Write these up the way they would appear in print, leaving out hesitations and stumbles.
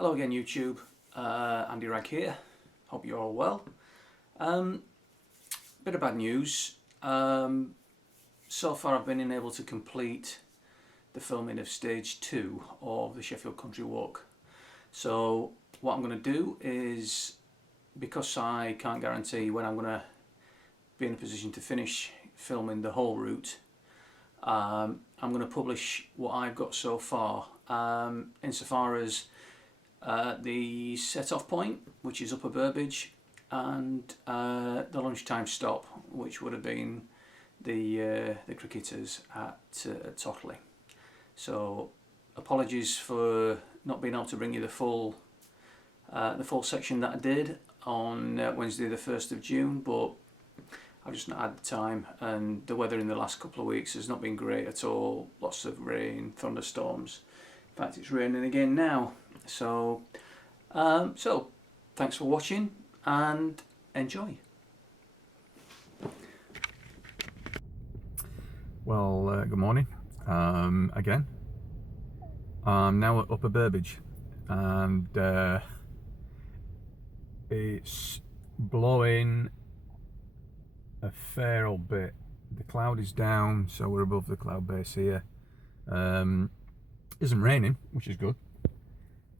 Hello again YouTube, Andy Ragg here, hope you're all well. Bit of bad news, so far I've been unable to complete the filming of stage 2 of the Sheffield Country Walk. So what I'm going to do is, because I can't guarantee when I'm going to be in a position to finish filming the whole route, I'm going to publish what I've got so far, insofar as the set-off point, which is Upper Burbage, and the lunchtime stop, which would have been the cricketers at Totley. So apologies for not being able to bring you the full section that I did on Wednesday the 1st of June, but I've just not had the time, and the weather in the last couple of weeks has not been great at all. Lots of rain, thunderstorms. In fact, it's raining again now. So thanks for watching and enjoy. Well, good morning again. I'm now at Upper Burbage, and it's blowing a fair old bit. The cloud is down, so we're above the cloud base here. Isn't raining, which is good,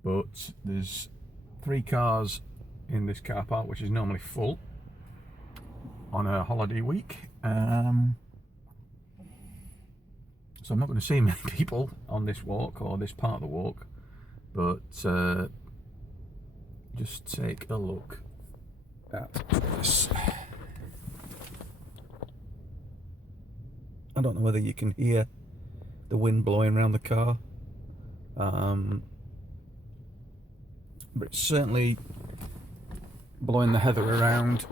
but there's 3 cars in this car park, which is normally full on a holiday week. So I'm not going to see many people on this walk, or this part of the walk, but just take a look at this. I don't know whether you can hear the wind blowing around the car, but it's certainly blowing the heather around.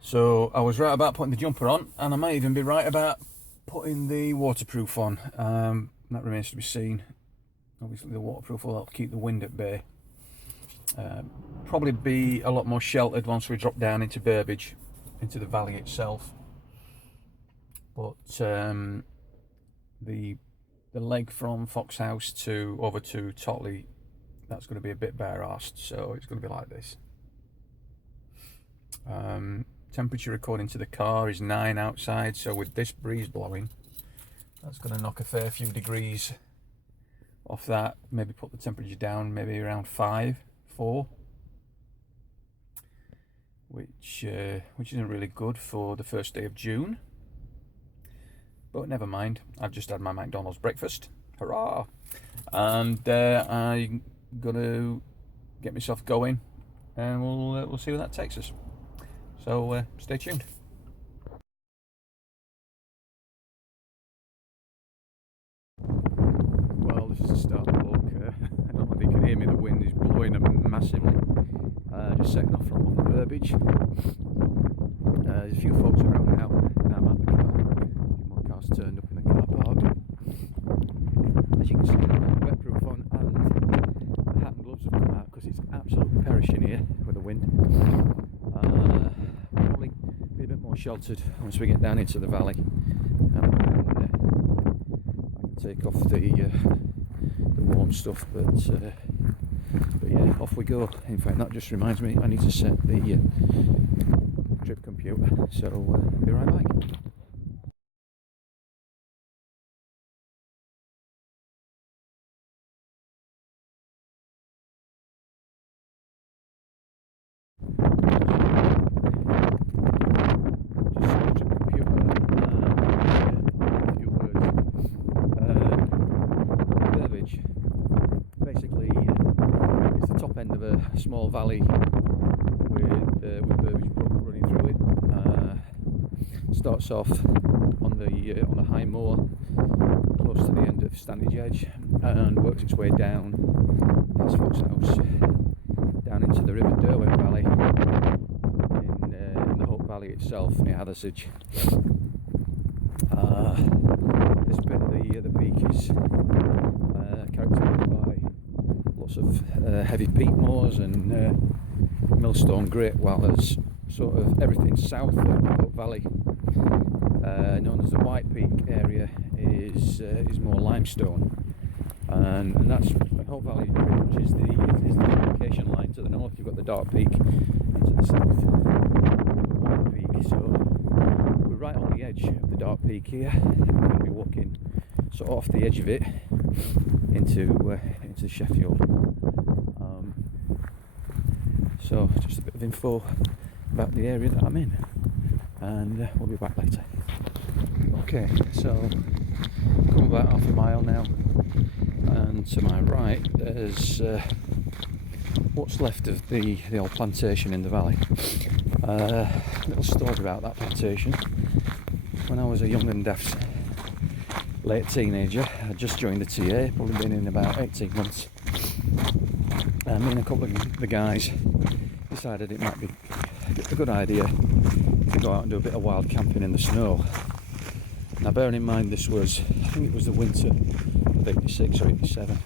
So I was right about putting the jumper on, and I might even be right about putting the waterproof on. That remains to be seen. Obviously the waterproof will help keep the wind at bay. Probably be a lot more sheltered once we drop down into Burbage, into the valley itself. But the leg from Foxhouse to over to Totley, that's going to be a bit bare-arsed, so it's going to be like this. Temperature according to the car is 9 outside, so with this breeze blowing, that's going to knock a fair few degrees off that. Maybe put the temperature down maybe around 4, which isn't really good for the first day of June. But never mind, I've just had my McDonald's breakfast, hurrah! And I'm gonna get myself going, and we'll see where that takes us. So stay tuned. Well, this is the start of the walk. I don't know if you can hear me. The wind is blowing massively. Just setting off from Upper Burbage. There's a few folks around now. Now I'm at the car. A few more cars turned up in the car park. As you can see, I've got the wetproof on, and the hat and gloves have come out because it's absolutely perishing here with the wind. Probably be a bit more sheltered once we get down into the valley, and I can take off the warm stuff. But yeah, off we go. In fact, that just reminds me, I need to set the trip computer, so I'll be right back. Basically, it's the top end of a small valley with Burbage Brook running through it. Starts off on the high moor, close to the end of Standage Edge, and works its way down past Foxhouse, down into the River Derwent Valley, in the Hope Valley itself, near Hathersage. This bit of the peak is characterised by lots of heavy peat moors and millstone grit, while as sort of everything south of the Hope Valley, known as the White Peak area, is is more limestone, and that's Hope Valley, which is the demarcation line. To the north you've got the Dark Peak, and to the south the White Peak. So we're right on the edge of the Dark Peak here. We're going to be walking sort of off the edge of it into Sheffield. So just a bit of info about the area that I'm in, and we'll be back later. Okay, so come about half a mile now, and to my right there's what's left of the old plantation in the valley. Little story about that plantation. When I was a young and daft late teenager, I just joined the TA, probably been in about 18 months. Me and a couple of the guys decided it might be a good idea to go out and do a bit of wild camping in the snow. Now bearing in mind this was, I think it was the winter of 86 or 87,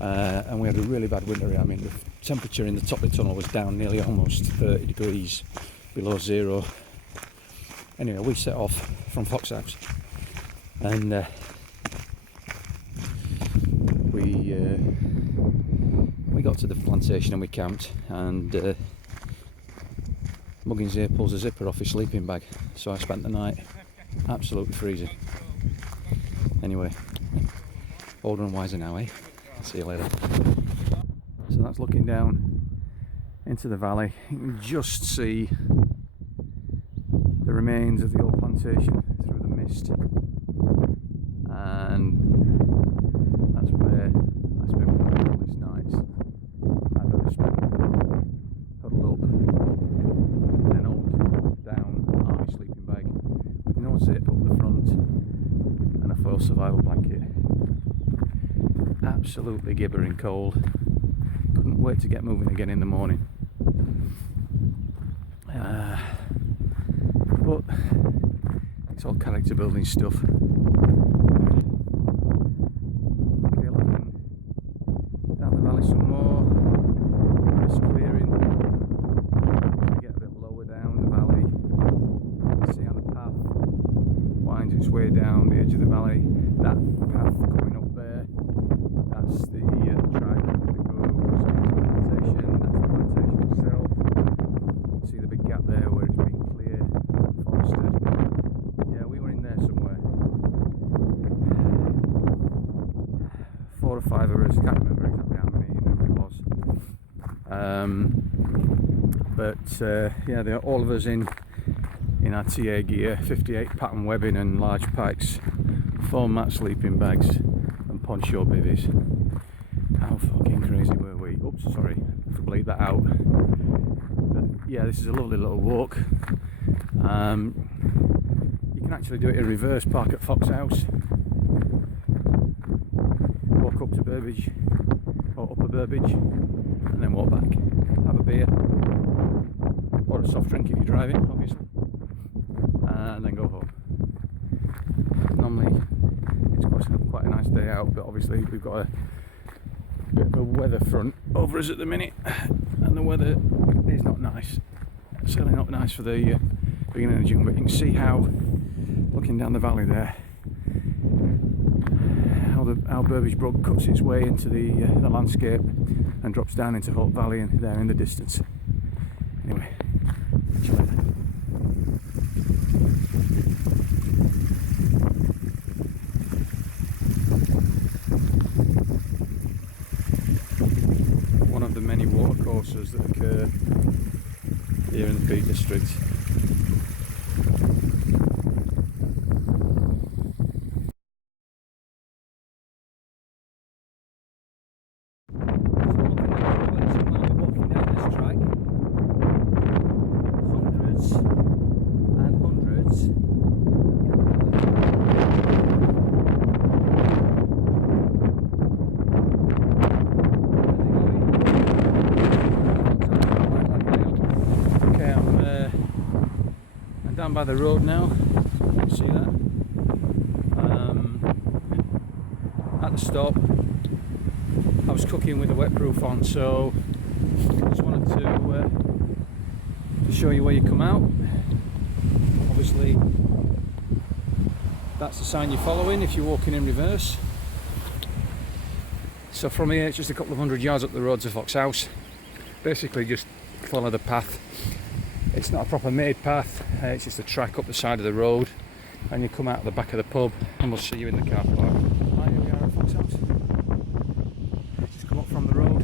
and we had a really bad winter. I mean, the temperature in the Totley tunnel was down nearly almost 30 degrees below zero. Anyway, we set off from Foxhouse, and we got to the plantation and we camped, and Muggins here pulls a zipper off his sleeping bag, so I spent the night absolutely freezing. Anyway, older and wiser now, eh? See you later. So that's looking down into the valley. You can just see the remains of the old plantation through the mist, and that's where I spent one of the coolest nights I've ever spent, huddled up in an old down army sleeping bag with no zip up the front and a full survival blanket. Absolutely gibbering cold. Couldn't wait to get moving again in the morning. But it's all character building stuff. Okay, looking down the valley some more. Mist clearing. We get a bit lower down the valley. See how the path winds its way down the edge of the valley. That path coming up there, that's the track that goes to the plantation. That's the plantation itself. You can see the big gap there where it's been cleared, forested. Yeah, we were in there somewhere. 4 or 5 of us, can't remember exactly how many it was. Yeah, all of us in our TA gear, 58 pattern webbing and large packs, foam mat sleeping bags and poncho bivvies. How fucking crazy were we? Oops, sorry, I have to bleep that out. But yeah, this is a lovely little walk. You can actually do it in reverse, park at Foxhouse, walk up to Burbage or Upper Burbage, and then walk back, have a beer or a soft drink if you're driving, obviously, and then go home. Normally it's quite a nice day out, but obviously we've got a bit of a weather front over us at the minute, and the weather is not nice. Certainly not nice for the beginning of June, but you can see how, looking down the valley there, how Burbage Brook cuts its way into the landscape and drops down into Hope Valley and there in the distance. Anyway, catch you later. One of the many watercourses that occur here in the Peak District. Down by the road now, you can see that. At the stop, I was cooking with the wet proof on, so I just wanted to show you where you come out. Obviously, That's the sign you're following if you're walking in reverse. So from here it's just a couple of 100 yards up the road to Fox House. Basically just follow the path. It's not a proper made path, it's just a track up the side of the road, and you come out the back of the pub and we'll see you in the car park. Right, here we are at Fox House. Just come up from the road.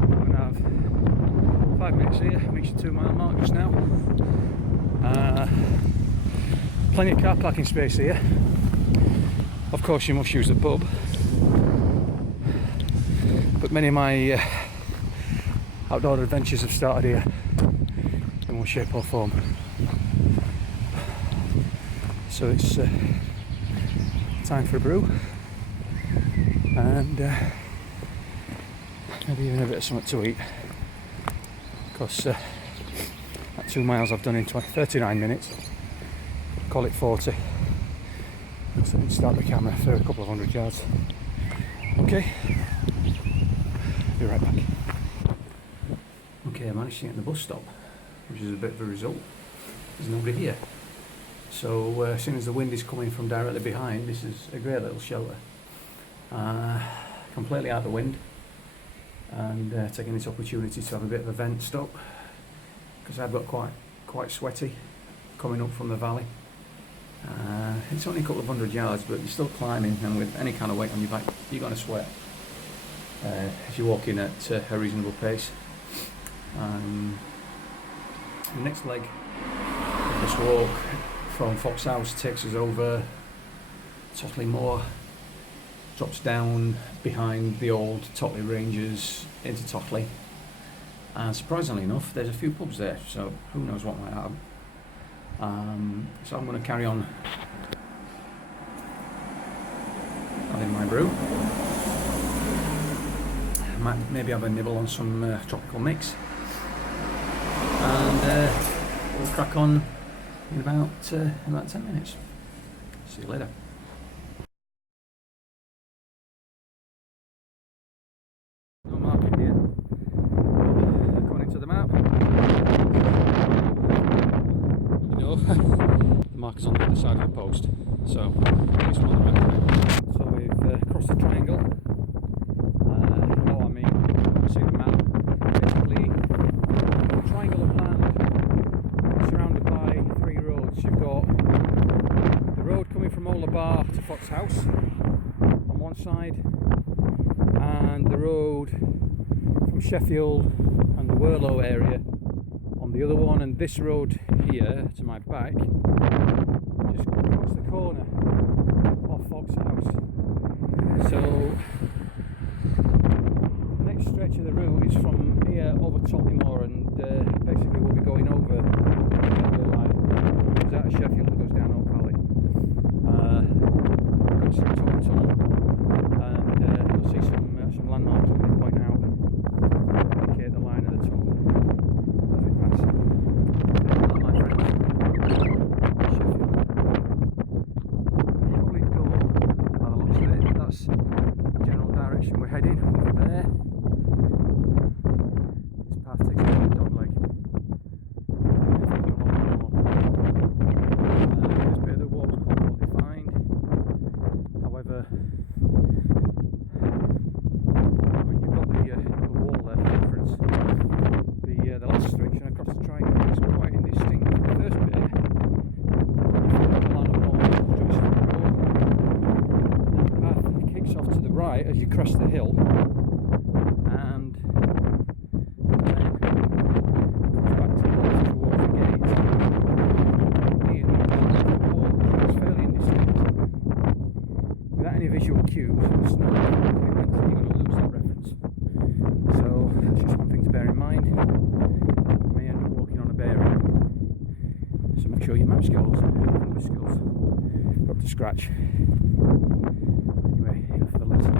I'm going to have 5 minutes here, reach the 2 mile mark just now. Plenty of car parking space here. Of course you must use the pub, but many of my outdoor adventures have started here in one shape or form. So it's time for a brew and maybe even a bit of something to eat, because that 2 miles I've done in 39 minutes, call it 40. Let's start the camera for a couple of 100 yards. Okay, be right back. Okay, I managed to get in the bus stop, which is a bit of a result. There's nobody here. So as soon as the wind is coming from directly behind, this is a great little shelter. Completely out of the wind, and taking this opportunity to have a bit of a vent stop, because I've got quite sweaty coming up from the valley. It's only a couple of 100 yards, but you're still climbing, and with any kind of weight on your back, you're going to sweat if you're walking at a reasonable pace. The next leg of this walk from Fox House takes us over Totley Moor, drops down behind the old Totley Ranges into Totley, and surprisingly enough there's a few pubs there, so who knows what might happen. So I'm going to carry on having my brew. I might maybe have a nibble on some tropical mix, and we'll crack on in about 10 minutes. See you later. No market here. Going into the map. You know, the marker's on the other side of the post, so it's on the right. So we've crossed the triangle. You know what I mean? You can see the map. Basically, a triangle of land surrounded by 3 roads. You've got the road coming from Upper Burbage to Fox House on one side, and the road from Sheffield and the Worlow area on the other one, and this road here to my back just across the corner of Fox House. So the next stretch of the route is from here over Totley Moor, and basically we'll be going over the line. It goes out of Sheffield, it goes down Oak Valley, goes through Totley Tunnel, and you'll see some landmarks that they point out indicate the line of the tunnel as we pass. That, my friends, Sheffield. Probably door by the looks of it. That's the general direction we're heading, over there. This path takes us to the dog leg. This bit of the walk's quite well defined. However, when you've got the wall there for reference, the last section across the triangle is quite indistinct. The first bit, you follow the line of wall just from the road, and the path kicks off to the right as you cross the hill, and then comes back to the left towards the gate. Being the wall, it's fairly indistinct. Without any visual cues, it's not you're going to lose that reference. So that's just one thing to bear in mind. You may end up walking on a bearing, so make sure your map skills and compass skills are up to scratch. Anyway, enough of the lesson.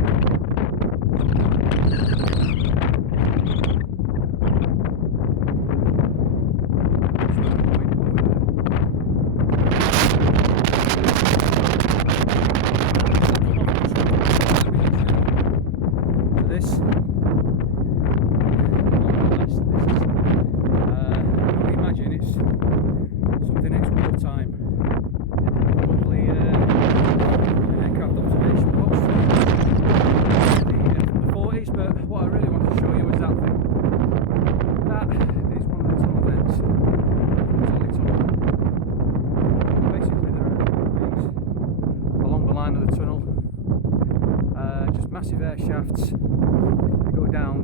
air shafts that go down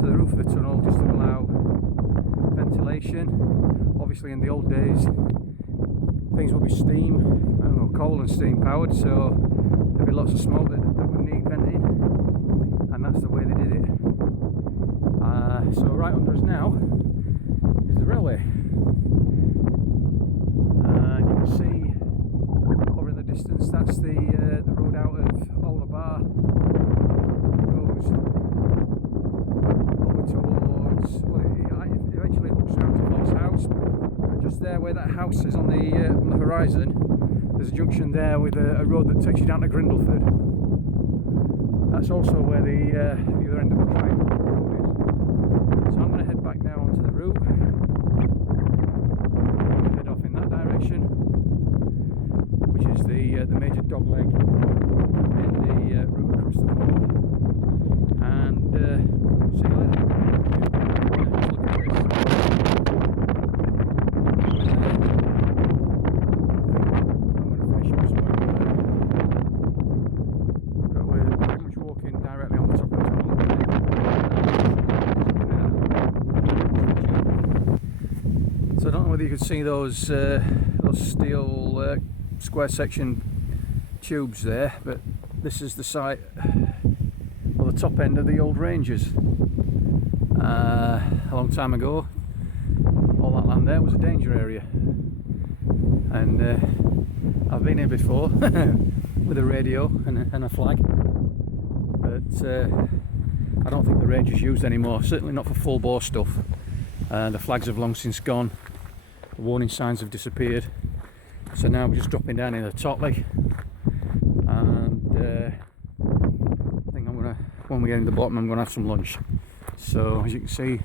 to the roof of the tunnel just to allow ventilation. Obviously in the old days things would be steam, coal and steam powered, so there'd be lots of smoke that would need venting, and that's the way they did it. So right under us now is the railway, and you can see over in the distance that's the road out of Upper Burbage. Goes over towards, well, it eventually hooks around to Fox House. Just there where that house is on the horizon, there's a junction there with a road that takes you down to Grindleford. That's also where the other end of the train road is. So I'm going to head back now onto the route, head off in that direction, which is the major dog leg in the route across the moor. And see you later. I don't know whether you could see those steel square section tubes there, but this is the site, or the top end of the old ranges. A long time ago, all that land there was a danger area, and I've been here before with a radio and a flag, but I don't think the range is used anymore, certainly not for full bore stuff. The flags have long since gone. The warning signs have disappeared, so now we're just dropping down in the Totley, and I think when we get in the bottom, I'm going to have some lunch. So as you can see,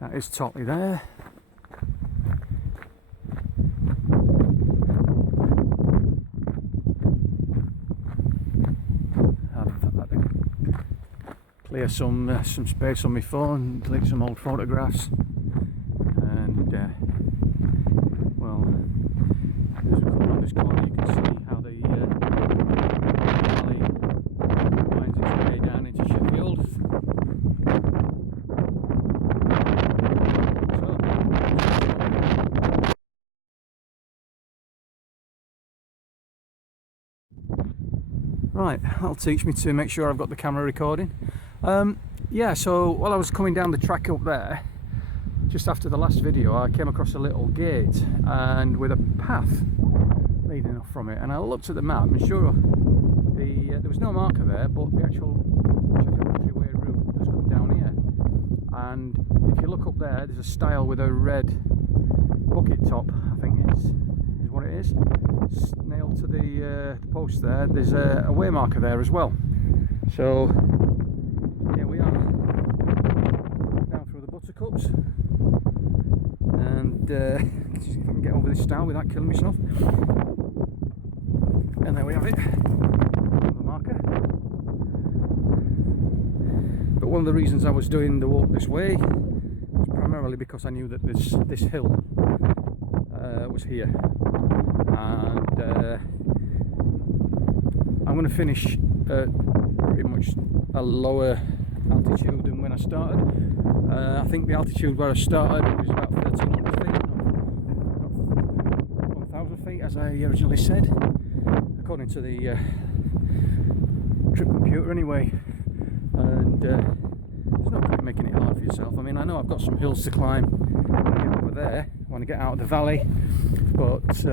that is Totley there. I've clear some space on my phone, delete some old photographs, and well, as we come around this corner you can see how the valley winds its way down into Sheffield. Right, that'll teach me to make sure I've got the camera recording. Yeah, so while I was coming down the track up there, just after the last video, I came across a little gate and with a path leading off from it, and I looked at the map and sure there was no marker there, but the actual Sheffield Country Way route does come down here. And if you look up there, there's a stile with a red bucket top, I think is what it is, nailed to the post there. There's a way marker there as well. So here we are, down through the buttercups, and see if I can get over this stile without killing myself. And there we have it, the marker. But one of the reasons I was doing the walk this way was primarily because I knew that this hill was here, and I'm going to finish at pretty much a lower altitude than when I started. I think the altitude where I started was about 1,300 feet, not 1,000 feet as I originally said, according to the trip computer anyway. And there's no point making it hard for yourself. I mean, I know I've got some hills to climb when I get over there, when I get out of the valley, but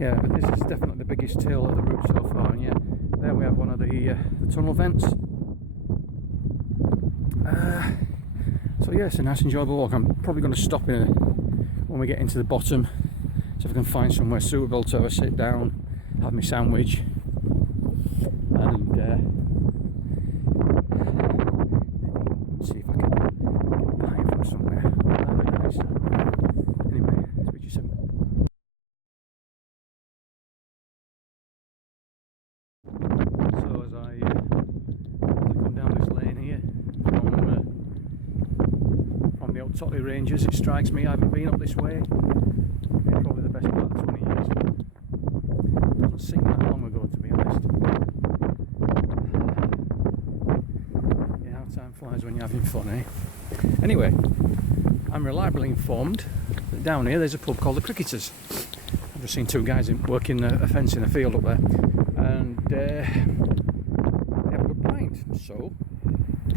yeah, but this is definitely the biggest hill of the route so far. And yeah, there we have one of the tunnel vents. So yeah, it's a nice enjoyable walk. I'm probably going to stop when we get into the bottom, so if I can find somewhere suitable to sit down, have my sandwich, and see if I can get a pint from somewhere. That'd be nice. Anyway, speak to you soon. So as I come down this lane here from the old Totley Ranges, it strikes me I haven't been up this way in probably the best part of 20 years. Doesn't seem that long ago, to be honest. happens when you're having fun, eh? Anyway, I'm reliably informed that down here there's a pub called the Cricketers. I've just seen two guys working a fence in a field up there, and they have a good pint, so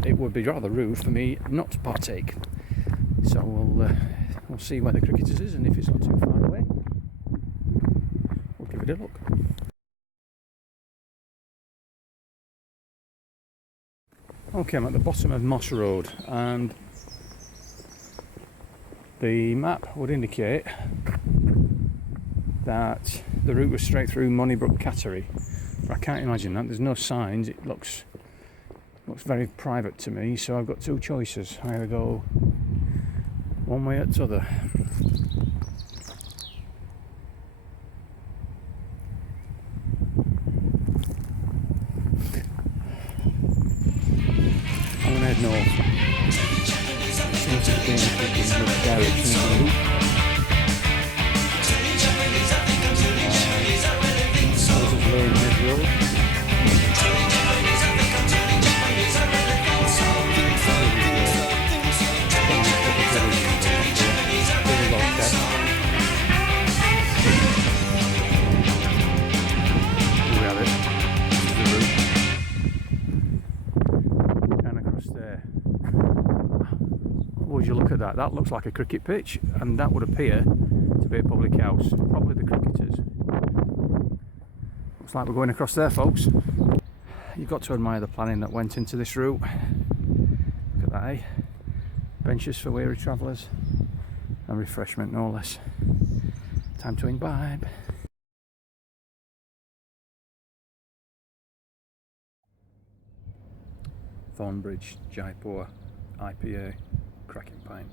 it would be rather rude for me not to partake. So we'll see where the Cricketers is, and if it's not too far away, we'll give it a look. Okay, I'm at the bottom of Moss Road, and the map would indicate that the route was straight through Monnybrook Cattery. But I can't imagine that. There's no signs. It looks very private to me, so I've got two choices. I either go one way or the other. I'm going to head north. Seems to be in the direction of the route. This is Lane Head Road. We have it. This is the route. And across there. Would you look at that? That looks like a cricket pitch, and that would appear to be a public house. Probably the Cricketers. Looks like we're going across there, folks. You've got to admire the planning that went into this route. Look at that, eh? Benches for weary travellers and refreshment, no less. Time to imbibe. Thornbridge Jaipur IPA, cracking pint.